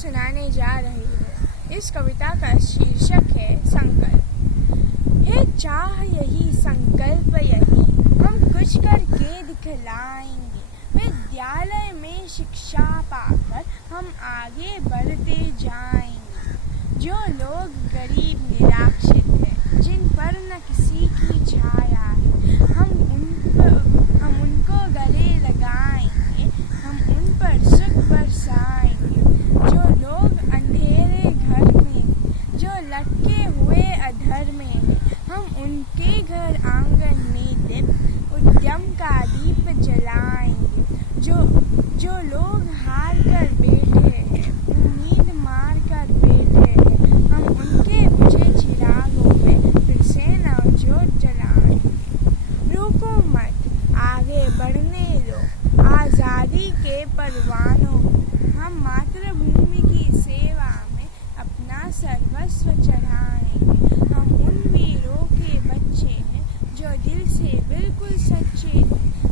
सुनाने जा रही हूँ। इस कविता का शीर्षक है संकल्प। है चाह यही, संकल्प यही, हम कुछ करके दिखलाएंगे। विद्यालय में शिक्षा पाकर हम आगे बढ़ते जाएंगे। जो लोग गरीब निराश्रित हैं, जिन पर न किसी की छाया है, हम उनको गले लगाएंगे, हम उन पर सुख बरसाएंगे। जो लोग अंधेरे घर में, जो लटके हुए अधर में हैं, हम उनके घर आंगन में दीप उद्यम का दीप जलाएंगे। जो लोग हार कर बैठे हैं, उम्मीद मार कर बैठे हैं, हम उनके बुझे चिरागों में फिर से नवजोत जलाएंगे। रुको मत, आगे बढ़ने दो, आज़ादी के परवानों। हम मातृभूमि की सेवा में अपना सर्वस्व चढ़ाएंगे। हम उन वीरों के बच्चे हैं जो दिल से बिल्कुल सच्चे हैं।